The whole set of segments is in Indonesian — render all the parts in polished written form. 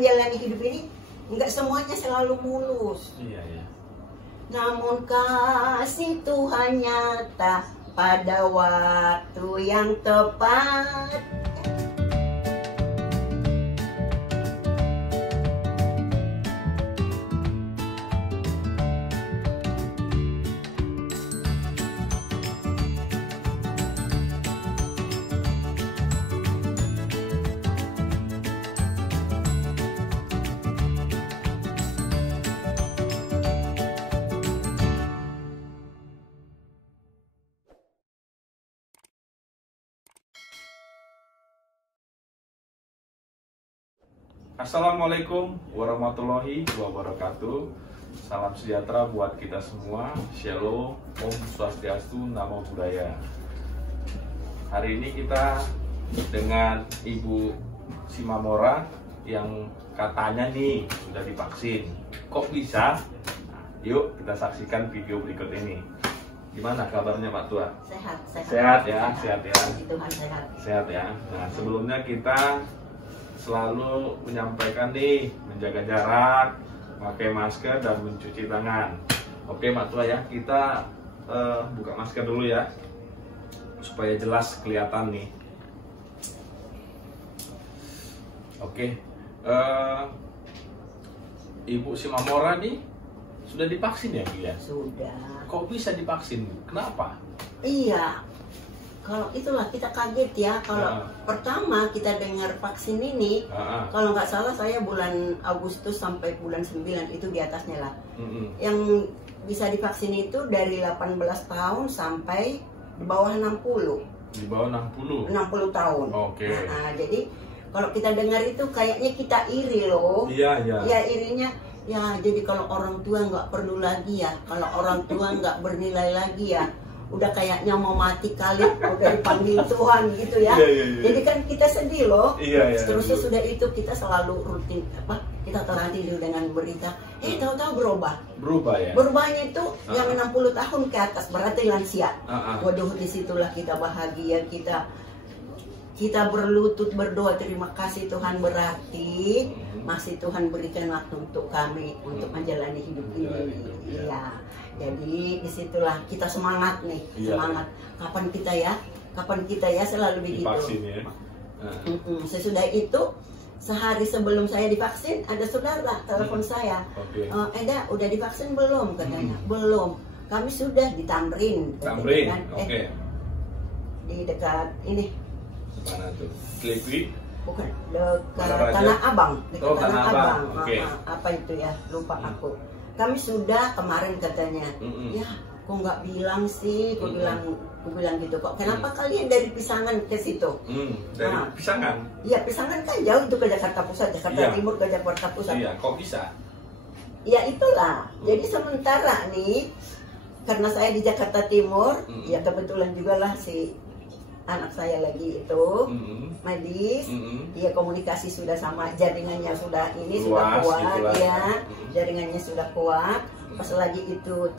menjalani hidup ini nggak semuanya selalu mulus. Iya, iya. Namun kasih Tuhan nyata pada waktu yang tepat. Assalamualaikum warahmatullahi wabarakatuh. Salam sejahtera buat kita semua. Shalom, Om Swastiastu, Namo Buddhaya. Hari ini kita dengan Ibu Simamora yang katanya nih sudah divaksin. Kok bisa? Nah, yuk kita saksikan video berikut ini. Gimana kabarnya Pak Tua? Sehat, sehat. Sehat ya, sehat ya. Puji Tuhan sehat. Sehat ya. Nah, sebelumnya kita selalu menyampaikan nih menjaga jarak, pakai masker dan mencuci tangan. Oke Mak Tua ya, kita buka masker dulu ya supaya jelas kelihatan nih. Oke, Ibu Simamora nih sudah divaksin ya Bu ya? Sudah. Kok bisa divaksin Bu? Kenapa? Iya. Kalau itulah kita kaget ya, kalau pertama kita dengar vaksin ini, kalau nggak salah saya bulan Agustus sampai bulan 9 itu di atasnya lah. Yang bisa divaksin itu dari 18 tahun sampai di bawah 60. Di bawah 60? 60 tahun. Oke. Nah, jadi kalau kita dengar itu kayaknya kita iri loh. Iya, iya. Ya irinya, ya jadi kalau orang tua nggak perlu lagi ya, kalau orang tua nggak bernilai lagi ya. Udah kayaknya mau mati kali, udah dipanggil Tuhan gitu ya. Jadi kan kita sedih loh. Terusnya sudah itu kita selalu rutin kita terhadiri dengan berita. Tahu-tahu berubah. Berubah ya. Berubahnya itu yang 60 tahun ke atas berarti lansia. Waduh, disitulah kita bahagia, kita berlutut berdoa terima kasih Tuhan, berarti masih Tuhan berikan waktu untuk kami untuk menjalani hidup ini. Iya. Jadi disitulah kita semangat nih, semangat. Kapan kita ya selalu begitu. Divaksin ya. Sesudah itu sehari sebelum saya divaksin ada saudara telepon saya. Eda udah divaksin belum katanya? Belum. Kami sudah di Tamrin. Tamrin. Kan? Di dekat ini. Mana tuh? Klikwi? Bukan, dekat Tanah Abang. Dekat Tanah Abang. Apa itu ya? Lupa aku. Kami sudah kemarin katanya, ya kok nggak bilang sih, aku bilang gitu kok. Kenapa kalian dari Pisangan ke situ? Dari Pisangan? Iya, Pisangan kan jauh itu ke Jakarta Pusat, Jakarta Timur ke Jakarta Pusat. Iya, kok bisa? Ya itulah. Jadi sementara nih, karena saya di Jakarta Timur, ya kebetulan juga lah si anak saya lagi itu medis, dia komunikasi sudah sama jaringannya sudah ini sudah kuat gitu ya, jaringannya sudah kuat. Pas lagi itu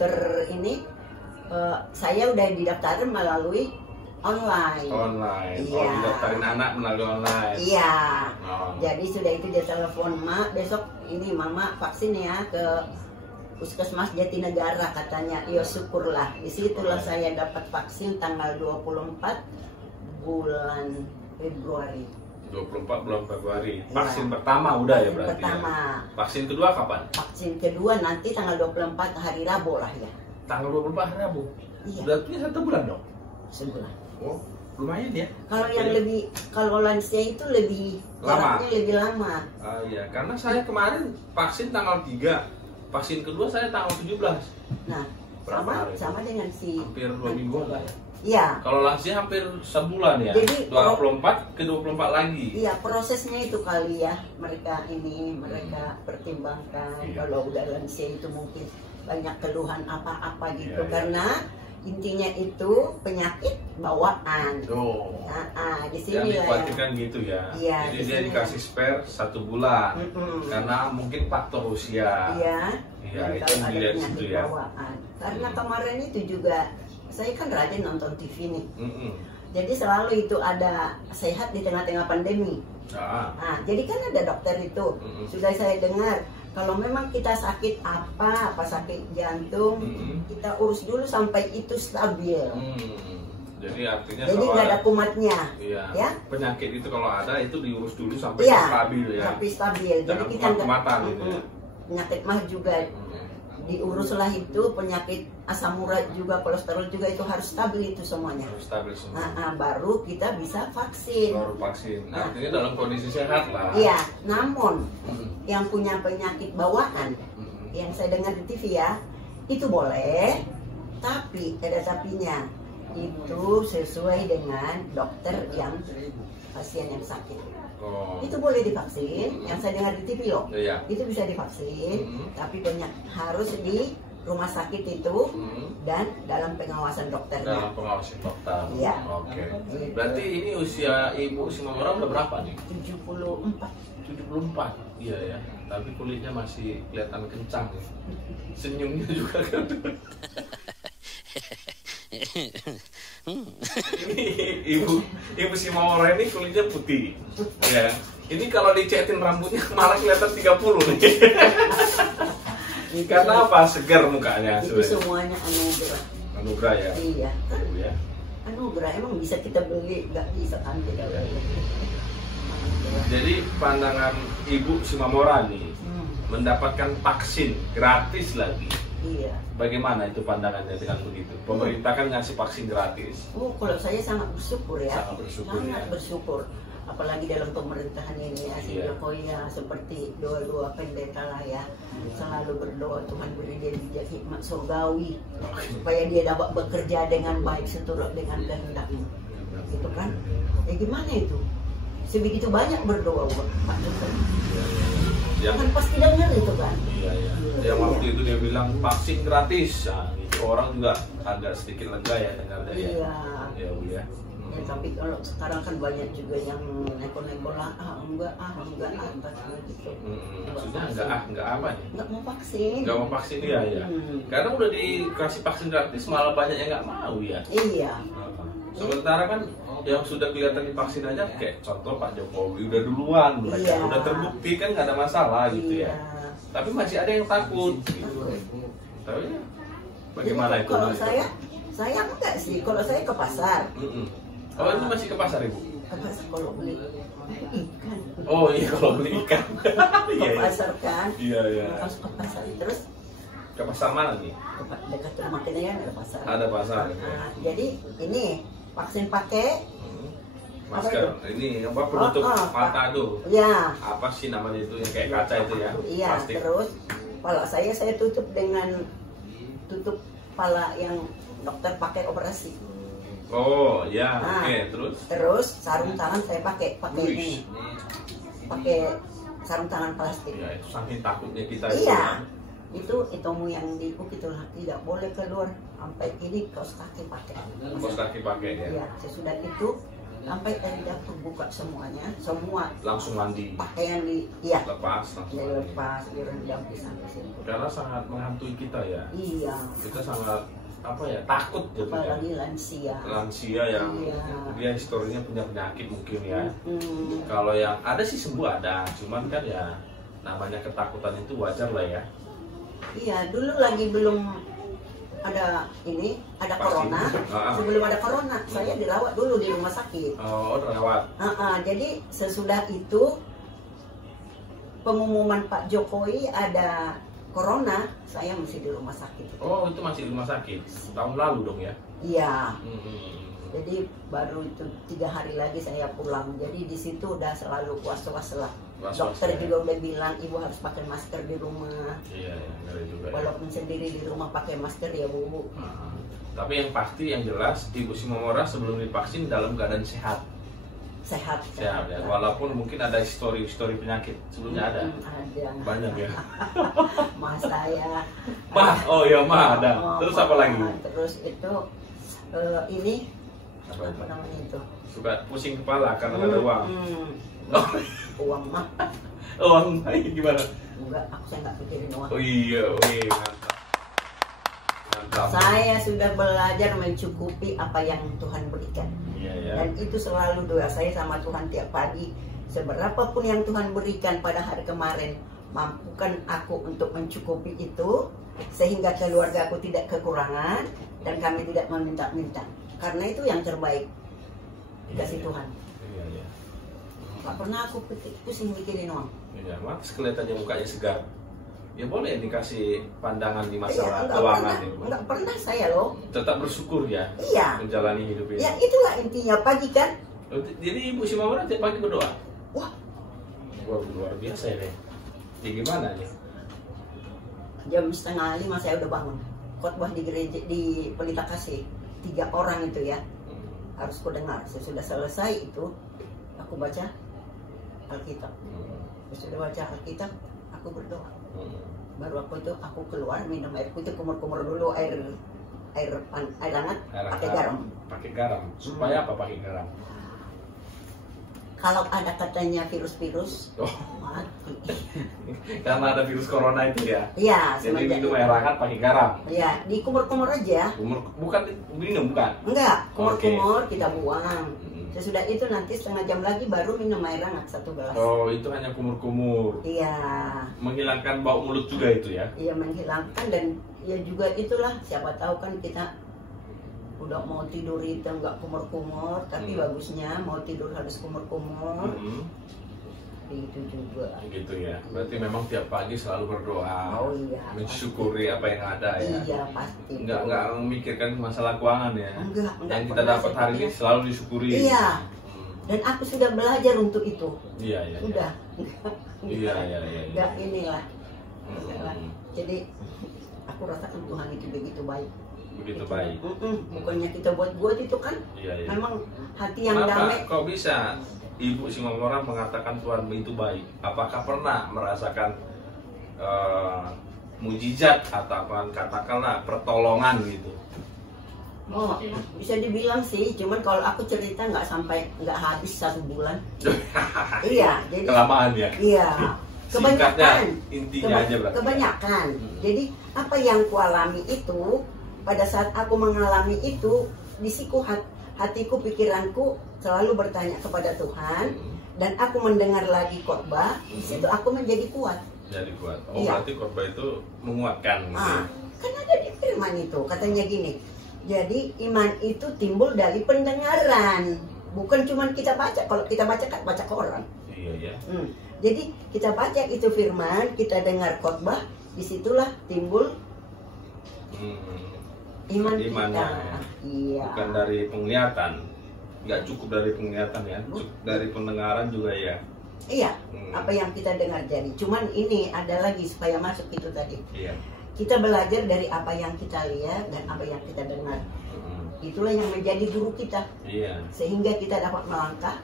saya udah didaftarin melalui online. Iya. Didaftarin anak melalui online. Iya. Jadi sudah itu dia telepon, Mak besok ini Mama vaksin ya ke Puskesmas Jatinegara katanya. Ya syukurlah. Disitulah saya dapat vaksin tanggal 24 bulan Februari. 24 bulan Februari. Vaksin pertama udah ya berarti. Pertama. Ya. Vaksin kedua kapan? Vaksin kedua nanti tanggal 24 hari Rabu lah ya. Tanggal 24 hari Rabu. Iya. Berarti 1 bulan dong. Sebulan. Oh, lumayan ya. Kalau yang kalau lansia itu lebih lama. Lebih lama. Iya, karena saya kemarin vaksin tanggal 3. Vaksin kedua saya tanggal 17. Nah, sama dengan si hampir 2 minggu lah ya. Iya. Kalau lansia hampir sebulan ya. Jadi 24 ke 24 lagi. Iya, prosesnya itu kali ya mereka pertimbangkan. Kalau udah lansia itu mungkin banyak keluhan apa-apa gitu karena intinya itu penyakit bawaan. Di sini yang dikhawatirkan gitu ya. Jadi dia dikasih spare 1 bulan karena mungkin faktor usia. Iya. Itu dilihat situ ya. Bawaan. Karena kemarin itu juga saya kan rajin nonton TV nih. Jadi selalu itu ada sehat di tengah-tengah pandemi. Nah, jadi kan ada dokter itu. Sudah saya dengar, kalau memang kita sakit apa sakit jantung, kita urus dulu sampai itu stabil. Jadi artinya jadi nggak ada kumatnya. Iya. Ya? Penyakit itu kalau ada itu diurus dulu sampai stabil ya. Sampai stabil. Jadi kita kumatan gitu ya. Penyakit mah juga diuruslah itu, penyakit asam urat juga, kolesterol juga itu harus stabil itu semuanya. Harus stabil semua. Baru kita bisa vaksin. Baru vaksin. Nah, artinya dalam kondisi sehat lah. Iya, namun yang punya penyakit bawaan, yang saya dengar di TV ya, itu boleh, tapi ada tapinya. Itu sesuai dengan dokter yang pasien yang sakit. Itu boleh divaksin, yang saya dengar di TV loh. Itu bisa divaksin, tapi harus di rumah sakit itu dan dalam pengawasan dokternya. Dalam pengawasan dokter. Iya. Oke. Berarti ini usia Ibu Simamora udah berapa nih? 74. 74. Iya ya. Tapi kulitnya masih kelihatan kencang ya. Senyumnya juga kan. Ibu Simamora ini kulitnya putih. Ya. Ini kalau dicetin rambutnya malah kelihatan 30 nih. Karena apa? Segar mukanya. Itu semuanya anugerah. Anugerah ya. Iya. Ya. Anugerah emang bisa kita beli, nggak bisa kan kita beli. Jadi pandangan Ibu Simamora nih mendapatkan vaksin gratis lagi. Iya. Bagaimana itu pandangannya dengan begitu? Pemerintah kan ngasih vaksin gratis. Kalau saya sangat bersyukur ya. Sangat bersyukur. Sangat bersyukur. Apalagi dalam pemerintahan ini ya, si Jokowi ya, seperti doa-doa pendeta lah ya. Selalu berdoa Tuhan beri dia bijak hikmat surgawi supaya dia dapat bekerja dengan baik seturut dengan kehendak-Mu. Gitu kan? Gimana itu? Sebegitu banyak berdoa buat Pak Jokowi. Kan pasti dengar itu kan? Iya. Yang waktu itu dia bilang vaksin gratis. Nah, itu orang juga agak sedikit lega ya dengarnya ya. Iya. Ya. Ya, tapi kalau sekarang kan banyak juga yang neko-neko lah, enggak gitu. Maksudnya enggak apa nih? Enggak mau vaksin. Enggak mau vaksin ya. Karena udah dikasih vaksin gratis malah banyak yang enggak mau ya. Iya. Sementara kan yang sudah kelihatan divaksin aja kayak contoh Pak Jokowi udah duluan, udah terbukti kan nggak ada masalah gitu ya. Tapi masih ada yang takut. Gitu. Tapi bagaimana itu? Kalau saya enggak sih. Kalau saya ke pasar. Oh itu masih ke pasar Ibu? Ke pasar kalau beli ikan. Oh iya kalau beli ikan. Ke pasar kan? Iya. Harus ke pasar terus. Ke pasar mana nih? Dekat rumah kita ya ada pasar. Ada pasar. Jadi ini vaksin pakai masker. Ini apa penutup mata tuh? Iya. Apa sih namanya itu yang kayak kaca itu ya? Iya. Plastik. Terus kepala saya tutup dengan tutup kepala yang dokter pakai operasi. Oh ya, oke. Terus sarung tangan saya pakai ini, pakai sarung tangan plastik. Ya, itu saking takutnya kita. Iya, itu yang di buku itulah tidak boleh keluar sampai ini kaos kaki pakai. Kaos kaki pakai ya. Iya, sesudah itu sampai dari dapur buka semuanya, semua. Langsung mandi. Pakaian lepas, direndam di sana sini. Karena sangat menghantui kita ya. Iya. Kita sangat takut gitu ya. Apalagi lansia yang dia historinya punya penyakit mungkin ya. Kalau yang ada sih sembuh ada, cuman kan ya namanya ketakutan itu wajar lah ya. Iya, dulu lagi belum ada corona. Sebelum ada corona saya dirawat dulu di rumah sakit. Oh, dirawat. Jadi sesudah itu pengumuman Pak Jokowi ada corona, saya masih di rumah sakit. Oh, itu masih di rumah sakit tahun lalu dong ya? Iya. Jadi baru itu 3 hari lagi saya pulang. Jadi di situ udah selalu was-was lah. Dokter juga udah bilang ibu harus pakai masker di rumah. Iya, ngeri juga. Walaupun sendiri di rumah pakai masker ya Bu. Tapi yang pasti yang jelas Ibu Simamora sebelum divaksin dalam keadaan sehat. Sehat ya. Walaupun mungkin ada histori penyakit sebelumnya ada. Banyak ya. Mah saya. Oh ya mah ada. Terus apa lagi? Terus itu ini apa namanya itu? Suka pusing kepala karena ada uang. Uang mah. Uang gimana? Enggak, saya nggak pikirin uang. Oh iya, mantap. Saya sudah belajar mencukupi apa yang Tuhan berikan. Iya. Dan itu selalu doa saya sama Tuhan tiap pagi. seberapapun yang Tuhan berikan pada hari kemarin, mampukan aku untuk mencukupi itu, sehingga keluarga aku tidak kekurangan, dan kami tidak meminta-minta. Karena itu yang terbaik dikasih Tuhan. Gak pernah aku pusing mikirin uang. Iya, mas kelihatannya mukanya segar. Ya boleh dikasih pandangan di masalah keuangan ini. Enggak pernah saya loh. Tetap bersyukur ya. Iya. Menjalani hidup ini. Ya itulah intinya, pagi kan. Jadi Ibu Simamora tiap pagi berdoa. Wah, luar biasa ya. Ya gimana nih? Jam 4:30 saya udah bangun. Khotbah di gereja di Pelita Kasih. 3 orang itu ya. Harus ku dengar. Sesudah selesai itu, aku baca Alkitab. Sesudah baca Alkitab, aku berdoa. Baru aku keluar minum air putih, kumur-kumur dulu air hangat pakai garam. Pakai garam. Supaya apa pakai garam? Kalau ada katanya virus-virus, mati. Karena ada virus corona itu ya. Iya. Jadi minum air hangat pakai garam. Iya, dikumur-kumur aja. Bukan minum, bukan? Enggak, kumur-kumur kita buang. Sesudah itu nanti setengah jam lagi baru minum air hangat 1 gelas. Oh, itu hanya kumur-kumur. Iya. Menghilangkan bau mulut juga itu ya? Iya, menghilangkan, dan ya juga itulah, siapa tahu kan kita udah mau tidur itu nggak kumur-kumur, tapi bagusnya mau tidur harus kumur-kumur. Itu juga. Gitu ya. Berarti memang tiap pagi selalu berdoa. Oh iya. Mensyukuri apa yang ada ya. Iya pasti. Enggak memikirkan masalah keuangan ya. Enggak. Yang kita dapat hari ini selalu disyukuri. Iya. Dan aku sudah belajar untuk itu. Iya iya. Sudah. Iya. Enggak inilah. Jadi aku rasakan Tuhan itu begitu baik. Begitu baik. Bukannya kita buat itu kan. Iya. Memang hati yang damai. Kok bisa Ibu Simamora mengatakan Tuhan itu baik? Apakah pernah merasakan mujizat atau katakanlah pertolongan gitu? Oh, bisa dibilang sih. Cuman kalau aku cerita nggak habis 1 bulan. Iya, jadi kelamaan ya. Iya. Kebanyakan. Intinya aja berarti. Kebanyakan. Jadi apa yang kualami itu, pada saat aku mengalami itu, di siku hatiku, pikiranku selalu bertanya kepada Tuhan, dan aku mendengar lagi khotbah. Di situ aku menjadi kuat. Jadi kuat. Oh iya. Berarti khotbah itu menguatkan. Kan ada di firman itu katanya gini. Jadi iman itu timbul dari pendengaran, bukan cuma kita baca. Kalau kita baca kan baca ke orang. Iya. Jadi kita baca itu firman, kita dengar khotbah, disitulah timbul iman kita. Iya. Bukan dari penglihatan, nggak cukup dari penglihatan ya, cukup dari pendengaran juga ya. Iya. Apa yang kita dengar jadi. Cuman ini ada lagi supaya masuk itu tadi. Iya. Kita belajar dari apa yang kita lihat dan apa yang kita dengar. Itulah yang menjadi guru kita. Iya. Sehingga kita dapat melangkah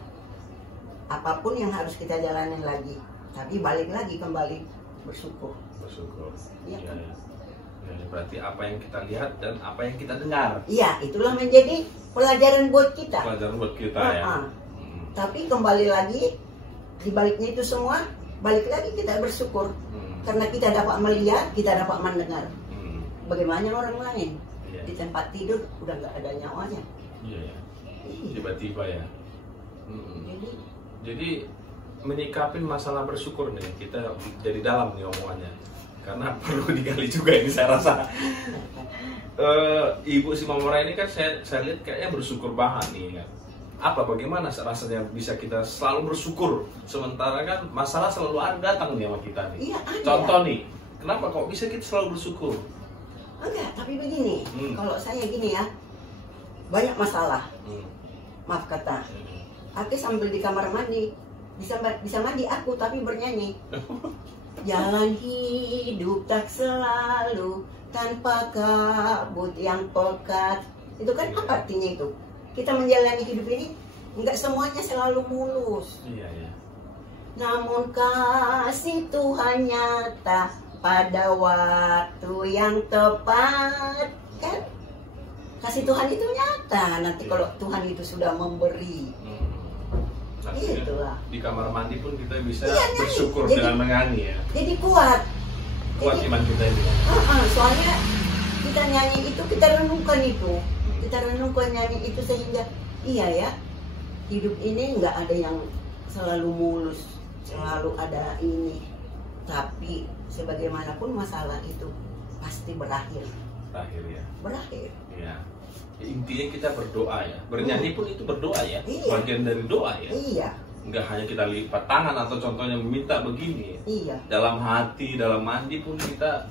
apapun yang harus kita jalanin lagi. Tapi balik lagi kembali bersyukur. Bersyukur. Iya. Ya, berarti apa yang kita lihat dan apa yang kita dengar. Iya, itulah menjadi pelajaran buat kita. Pelajaran buat kita ya. Tapi kembali lagi di baliknya itu semua, balik lagi kita bersyukur. Karena kita dapat melihat, kita dapat mendengar. Bagaimana orang lain? Iya. Di tempat tidur udah nggak ada nyawanya. Iya. Tiba-tiba ya. Jadi menyikapin masalah bersyukur nih, kita jadi dalam nih omongannya. Karena perlu digali juga ini saya rasa. Ibu Simamora ini kan saya lihat kayaknya bersyukur banget nih kan. Bagaimana rasanya bisa kita selalu bersyukur, sementara kan masalah selalu datang nih sama kita nih. Iya, contoh nih, kenapa kok bisa kita selalu bersyukur? Enggak, tapi begini, kalau saya gini ya, banyak masalah. Maaf kata, aku sambil di kamar mandi, bisa mandi aku tapi bernyanyi. Jalan hidup tak selalu tanpa kabut yang pekat. Itu kan apa artinya itu? Kita menjalani hidup ini nggak semuanya selalu mulus. Iya. Namun kasih Tuhan nyata pada waktu yang tepat, kan? Kasih Tuhan itu nyata. Nanti kalau Tuhan itu sudah memberi, itulah. Di kamar mandi pun kita bisa bersyukur jadi, dengan menyanyi ya. Jadi kuat. Kuat iman kita itu. Soalnya kita nyanyi itu, kita renungkan itu. Kita renungkan nyanyi itu sehingga iya ya, hidup ini nggak ada yang selalu mulus, selalu ada ini. Tapi sebagaimanapun masalah itu pasti berakhir. Berakhir ya. Berakhir. Iya. Intinya kita berdoa ya. Bernyanyi pun itu berdoa ya. Iya. Bagian dari doa ya. Iya. Enggak hanya kita lipat tangan atau contohnya meminta begini. Iya. Dalam hati, dalam mandi pun kita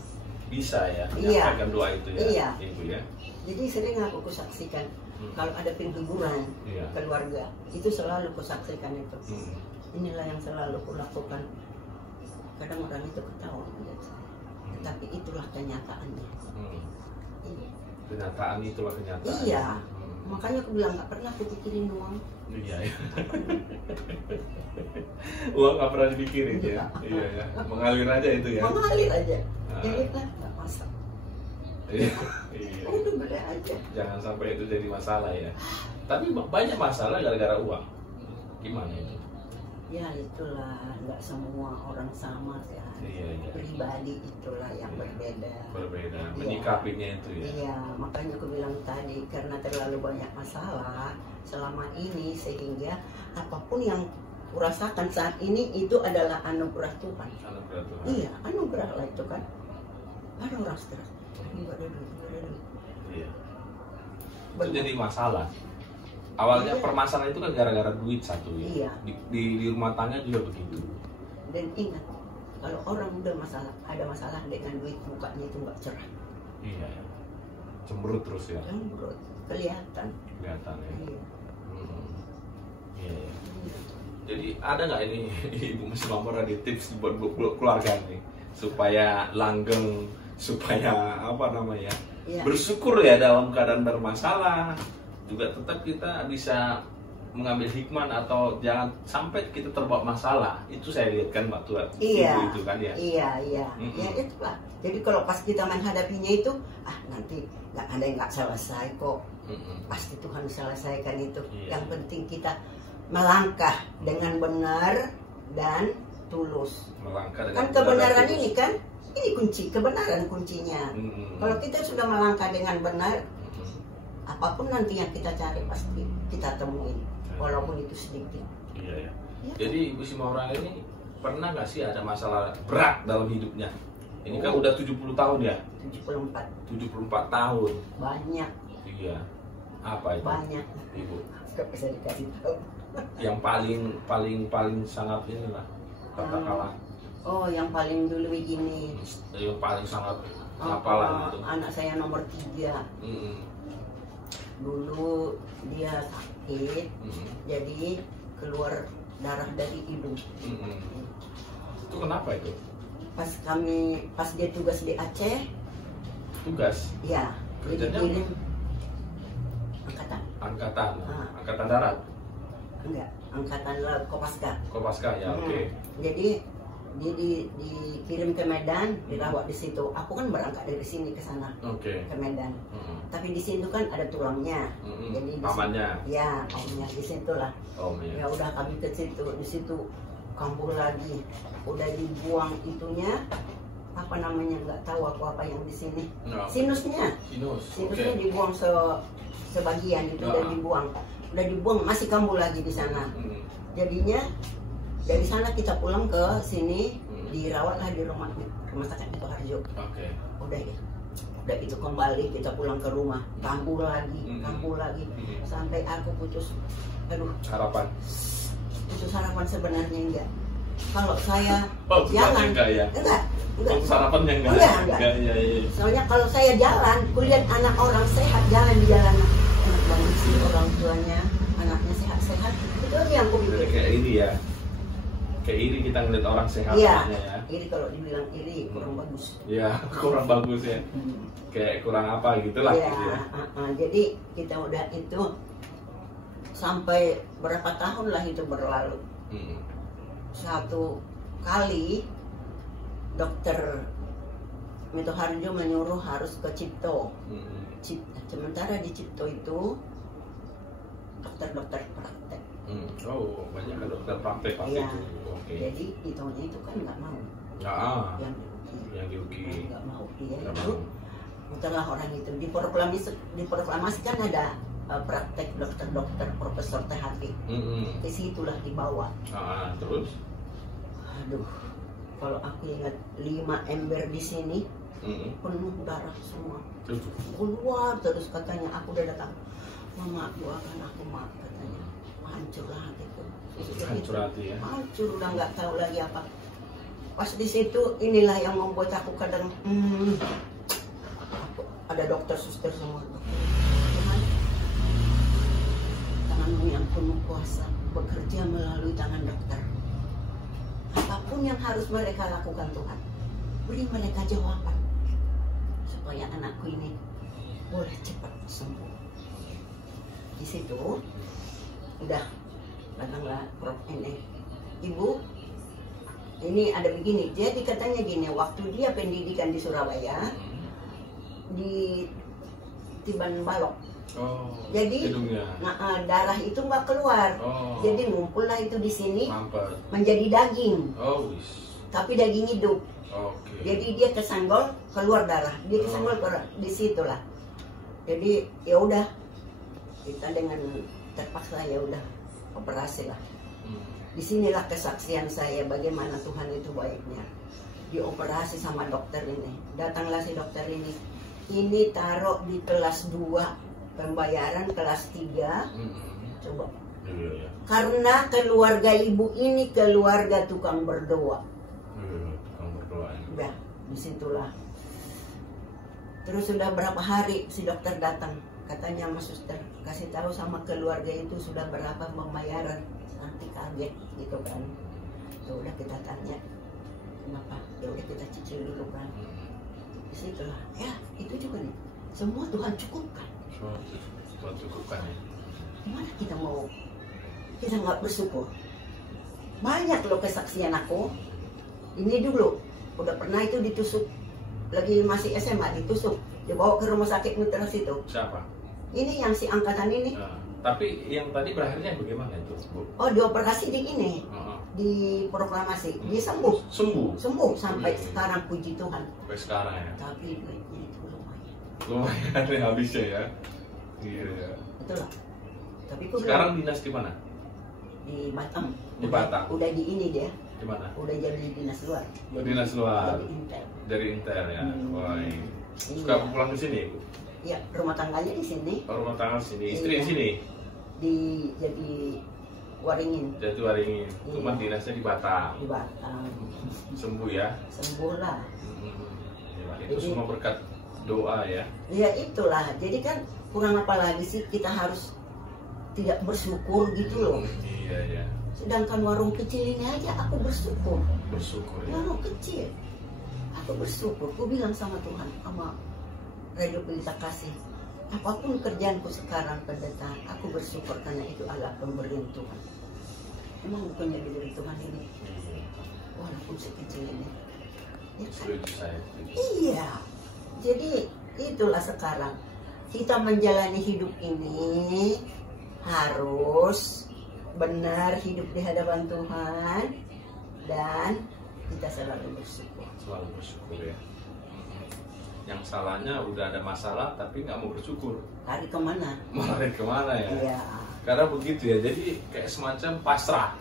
bisa ya menyampaikan doa itu ya. Iya. Ibu ya. Jadi sering aku kusaksikan kalau ada penghiburan keluarga, itu selalu kusaksikan itu. Inilah yang selalu kulakukan. Kadang orang itu ketawa, tapi itulah kenyataannya. Iya. Kenyataan itulah kenyataan. Iya. Makanya aku bilang nggak pernah aku pikirin uang. Iya. Uang nggak pernah dipikirin ya. Iya ya. Mengalir aja itu ya. Mengalir aja. Jadi kan nggak masak. Iya. Udah beda aja. Jangan sampai itu jadi masalah ya. Tapi banyak masalah gara-gara uang. Gimana itu? Ya itulah, nggak semua orang sama ya. Iya. Pribadi itulah yang berbeda. Berbeda. Menyikapinya itu ya. Iya, makanya aku bilang tadi karena terlalu banyak masalah selama ini sehingga apapun yang kurasakan saat ini itu adalah anugerah Tuhan. Anugerah Tuhan. Iya, anugerah lah itu kan. Ada orang stres. Enggak ada duit. Iya. Itu jadi masalah. Awalnya permasalahan itu kan gara-gara duit satu ya. Iya. Di rumah tangga juga begitu. Dan ingat, kalau orang udah ada masalah dengan duit, mukanya itu nggak cerah. Iya. Cemberut terus ya. Cemberut, kelihatan. Kelihatan ya. Iya. Iya. Jadi ada nggak ini Ibu Mas Mamor ada tips buat keluarga nih supaya langgeng, supaya apa namanya bersyukur ya dalam keadaan bermasalah, juga tetap kita bisa mengambil hikmah atau jangan sampai kita terbawa masalah. Itu saya lihat kan waktu Ibu itu kan ya. Iya. Ya itulah. Jadi kalau pas kita menghadapinya itu, nanti nggak ada yang nggak selesai kok. Pasti Tuhan selesaikan itu. Yang penting kita melangkah dengan benar dan tulus. Melangkah kan kebenaran ini kan, ini kunci, kebenaran kuncinya. Kalau kita sudah melangkah dengan benar, apapun nanti yang kita cari pasti kita temuin, walaupun itu sedikit. Iya. Jadi Ibu Simora ini pernah nggak sih ada masalah berat dalam hidupnya? Ini kan udah 70 tahun ya? 74. 74 tahun. Banyak. Iya. Apa itu? Banyak. Ibu. Gak bisa dikasih tahu. Yang paling sangat inilah katakanlah. Oh, yang paling dulu ini. Yang paling sangat apalah itu. Anak saya nomor 3. Dulu dia sakit, jadi keluar darah dari hidung. Itu kenapa itu? Pas dia tugas di Aceh. Tugas? Ya, kerjanya dikirim angkatan darat? Enggak, angkatan laut, Kopaska ya, oke. Jadi dia dikirim ke Medan, dirawat di situ. Aku kan berangkat dari sini ke sana, ke Medan. Tapi di situ kan ada tulangnya. Jadi pamannya? Ya, pamannya di situ lah. Ya udah kami ke situ, di situ kambuh lagi. Udah dibuang itunya, apa namanya nggak tahu apa yang di sini. Sinusnya dibuang sebagian itu udah dibuang, masih kambuh lagi di sana. Jadinya dari sana kita pulang ke sini, dirawatlah di rumah sakit itu Harjo. Udah itu kembali kita pulang ke rumah, kambuh lagi, sampai aku putus harapan sebenarnya enggak. Kalau saya jalan enggak. Sarapannya enggak. Soalnya kalau saya jalan, kulihat anak orang sehat jalan di jalanan, enak banget sih orang tuanya, anaknya sehat-sehat. Itu aja yang aku pikir. Kayak ini ya. Kayak iri kita ngeliat orang sehat ya. Iri kalau dibilang iri kurang bagus. Iya, kurang bagus ya. Kayak kurang apa gitulah. Iya. Jadi kita udah itu sampai berapa tahun lah itu berlalu. Satu kali dokter Mito Harjo menyuruh harus ke Cipto. Sementara di Cipto itu dokter praktek. Banyak kan dokter praktek pasti itu. Jadi Titonya itu kan nggak mau. Yang diuki. Nggak mau dia itu. Setelah orang itu diproklamasikan ada praktek dokter-dokter Profesor THT. Di situlah dibawa. Terus? Aduh, kalau aku ingat 5 ember di sini penuh darah semua. Keluar terus katanya. Aku udah datang, mama doakan aku mak, katanya. Hancurlah hatiku. Hancur hati ya? Hancur, udah nggak tahu lagi apa. Pas di situ inilah yang membuat aku kadang ada dokter suster semua. Tuhan, tanganmu yang penuh kuasa bekerja melalui tangan dokter. Apapun yang harus mereka lakukan Tuhan, beri mereka jawaban supaya anakku ini boleh cepat sembuh. Di situ udah datanglah Prof ini, Ibu, ini ada begini. Jadi katanya gini, waktu dia pendidikan di Surabaya di Tiban Balok. Jadi darah itu nggak keluar. Jadi ngumpullah itu di sini menjadi daging. Tapi daging hidup. Jadi dia kesanggol keluar darah. Dia kesanggol keluar di situlah. Jadi ya udah kita dengan terpaksa ya udah operasi lah. Disinilah kesaksian saya bagaimana Tuhan itu baiknya. Dioperasi sama dokter ini. Datanglah si dokter ini. Ini taruh di kelas 2, pembayaran kelas 3. Coba. Karena keluarga ibu ini keluarga tukang berdoa. Tukang berdoa. Udah, disitulah. Terus sudah berapa hari si dokter datang. Katanya sama suster, kasih tahu sama keluarga itu sudah berapa pembayaran. Nanti kaget gitu kan. Ya udah kita tanya kenapa, ya udah kita cicil dulu kan. Disitulah ya itu juga nih, semua Tuhan cukupkan. Tuhan cukupkan ya. Gimana kita mau, kita nggak bersyukur? Banyak loh kesaksian aku. Ini dulu udah pernah itu ditusuk, lagi masih SMA ditusuk, dibawa ke rumah sakit Mitra situ. Siapa? Ini yang si angkatan ini. Tapi yang tadi berakhirnya bagaimana itu, Bu? Oh, dioperasi di ini, di proklamasi, dia sembuh. Sembuh sampai sekarang, puji Tuhan. Sampai sekarang ya. Tapi duitnya itu lumayan. Lumayan ya habisnya ya. Iya. Betul lah. Tapi sekarang dinas di mana? Di Batam. Di Batam. Udah di ini dia. Di mana? Udah jadi dinas luar. Dinas luar. Dari Intel. Dari Intel ya. Wah. Suka pulang ke sini, Bu? Iya, rumah tangganya di sini. Rumah tangga sini. Istri di sini. Jadi Waringin. Jadi Waringin. Cuman dinasnya di Batam. Di Batam. Sembuh ya. Sembuh lah. Itu jadi, semua berkat doa ya. Ya itulah. Jadi kan kurang apa lagi sih, kita harus tidak bersyukur gitu loh. Iya. Sedangkan warung kecil ini aja aku bersyukur. Bersyukur ya. Warung kecil. Aku bersyukur. Aku bilang sama Tuhan, sama Radio Pelita Kasih, apapun kerjaanku sekarang pendeta, aku bersyukur karena itu adalah pemberian Tuhan. Emang bukannya diberi Tuhan ini, walaupun sekecil ini. Ya kan? Iya. Jadi itulah sekarang kita menjalani hidup ini harus benar, hidup di hadapan Tuhan, dan kita selalu bersyukur. Selalu bersyukur ya. Yang salahnya udah ada masalah tapi nggak mau bersyukur. Lari kemana? Lari kemana ya? Iya. Karena begitu ya, jadi kayak semacam pasrah.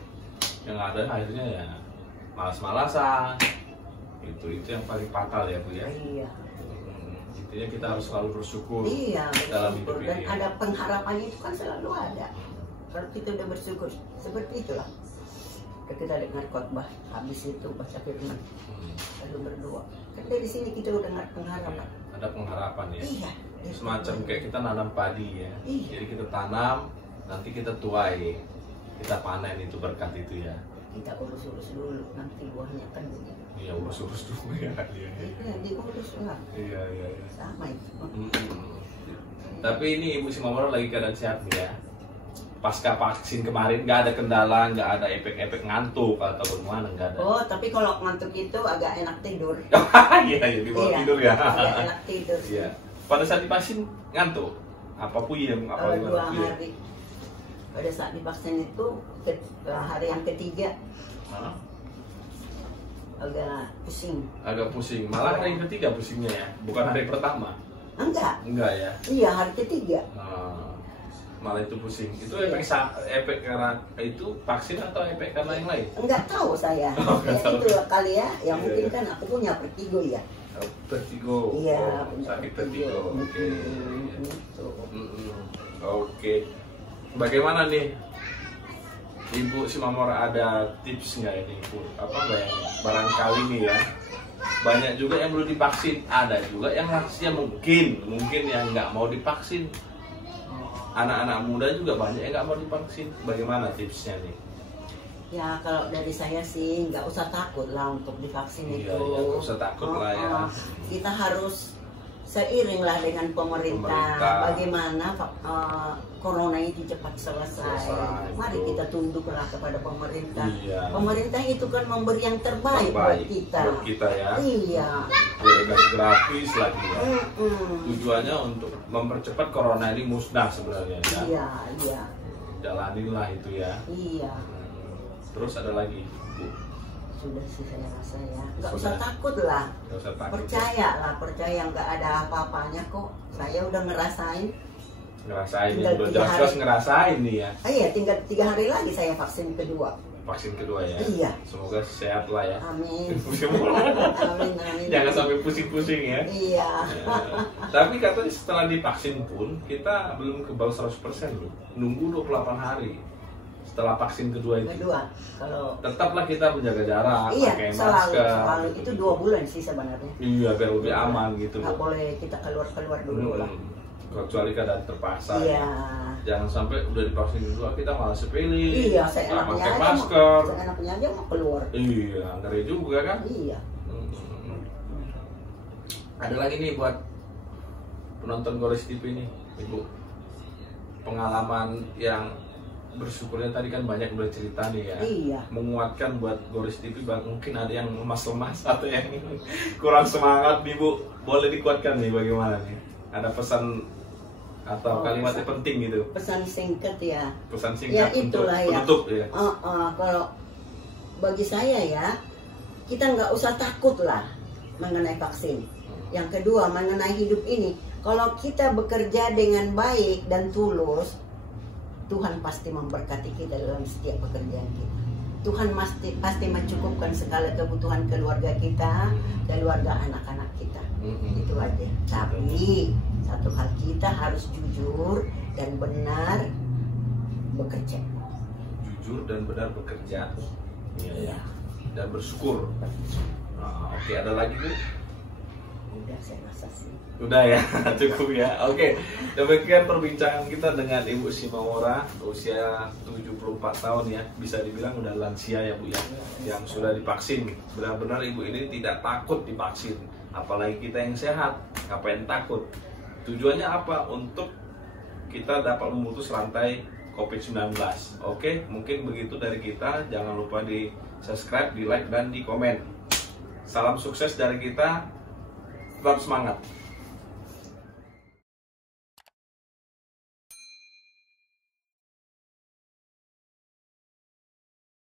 Yang ada akhirnya ya malas-malasan. Itu yang paling fatal ya, Bu ya. Iya. Intinya kita harus selalu bersyukur. Iya, dalam hidup dan ini. ada pengharapannya itu kan selalu ada. Kalau kita udah bersyukur, seperti itulah. Kita dengar khotbah, habis itu baca firman, lalu berdoa. Kan dari sini kita udah dengar pengharapan. Ada pengharapan ya. Iya. Semacam kayak kita nanam padi ya. Iya. Jadi kita tanam, nanti kita tuai, kita panen itu berkat itu ya. Kita urus-urus dulu, nanti buahnya kan. Iya, urus-urus dulu ya. Iya, diurus lah. Iya. Sama itu. Tapi ini Ibu Simamora lagi keadaan sehat nih ya. Pasca vaksin kemarin nggak ada kendala, nggak ada efek-efek ngantuk atau bagaimana, nggak ada. Oh, tapi kalau ngantuk itu agak enak tidur. Iya, dibawa tidur ya. Agak enak tidur. Iya. Pada saat divaksin ngantuk? Apa puyeng? Apa 2 hari. Pada saat divaksin itu hari yang ketiga agak pusing. Agak pusing. Malah hari ketiga pusingnya ya, bukan hari pertama. Enggak ya. Iya, hari ketiga. Malah itu pusing. Itu efek karena itu vaksin atau efek karena yang lain? Enggak tahu saya. Itu kali ya. Yang mungkin kan aku punya vertigo ya. Vertigo. Iya. Sakit vertigo. Oke. Oke. Bagaimana nih, Ibu Simamora, ada tips nggak ini, Bu? Apa nggak yang barangkali nih ya? Banyak juga yang belum divaksin, ada juga yang lansia mungkin yang nggak mau divaksin. Anak-anak muda juga banyak yang nggak mau divaksin. Bagaimana tipsnya nih? Ya kalau dari saya sih nggak usah takut lah untuk divaksin itu. Iya, nggak usah takut lah ya. Kita harus seiring lah dengan pemerintah. Bagaimana corona itu cepat selesai. Mari kita tunduklah kepada pemerintah. Iya. Pemerintah itu kan memberi yang terbaik buat kita. Buat kita ya. Iya. Bebas gratis lagi ya. Tujuannya untuk mempercepat corona ini musnah sebenarnya ya. Iya, iya. Jalaninlah itu ya. Iya. Terus ada lagi, Bu? Sudah sih saya rasa ya. Nggak usah takut lah. Nggak usah takut. Percaya lah, percaya nggak ada apa-apanya kok. Saya udah ngerasain. Ngerasain, ya, udah jelas ngerasain nih ya. Iya, tinggal 3 hari lagi saya vaksin kedua. Vaksin kedua ya. Iya. Semoga sehat lah ya. Amin. Amin. Jangan sampai pusing-pusing ya. Iya. Tapi katanya setelah divaksin pun kita belum kebal 100% loh. Nunggu 28 hari setelah vaksin kedua itu. Kalau tetaplah kita menjaga jarak, iya, pakai masker. Selalu itu 2 bulan sih sebenarnya. Iya, biar lebih aman gitu. Nggak boleh kita keluar dulu lah. Kecuali keadaan terpaksa. Iya. Jangan sampai udah divaksin kedua kita malah sepele. Iya, saya pakai masker. Seenaknya aja mau keluar. Iya, ngeri juga kan? Iya. Ada lagi nih buat penonton Goris TV nih, Ibu. Pengalaman yang bersyukurnya tadi kan banyak udah cerita nih ya. Iya. Menguatkan buat Goris TV, mungkin ada yang lemas-lemas atau yang kurang semangat nih, Bu. Boleh dikuatkan nih bagaimana nih? Ada pesan atau kalimat yang penting gitu? Pesan singkat ya. Pesan singkat ya, itulah untuk penutup ya. Kalau bagi saya ya, kita nggak usah takut lah mengenai vaksin. Yang kedua, mengenai hidup ini, kalau kita bekerja dengan baik dan tulus, Tuhan pasti memberkati kita dalam setiap pekerjaan kita. Tuhan pasti mencukupkan segala kebutuhan keluarga kita, keluarga anak-anak kita. Itu aja. Tapi satu hal, kita harus jujur dan benar bekerja. Jujur dan benar bekerja. Iya. Dan bersyukur. Oke, ada lagi, Bu? Udah, saya rasa sih. Udah ya, cukup ya. Oke, demikian perbincangan kita dengan Ibu Simamora, usia 74 tahun ya. Bisa dibilang udah lansia ya, Bu ya. Yang sudah divaksin. Benar-benar Ibu ini tidak takut divaksin. Apalagi kita yang sehat, ngapain takut? Tujuannya apa? Untuk kita dapat memutus rantai COVID-19. Oke, mungkin begitu dari kita. Jangan lupa di subscribe, di like, dan di komen. Salam sukses dari kita. Tetap semangat.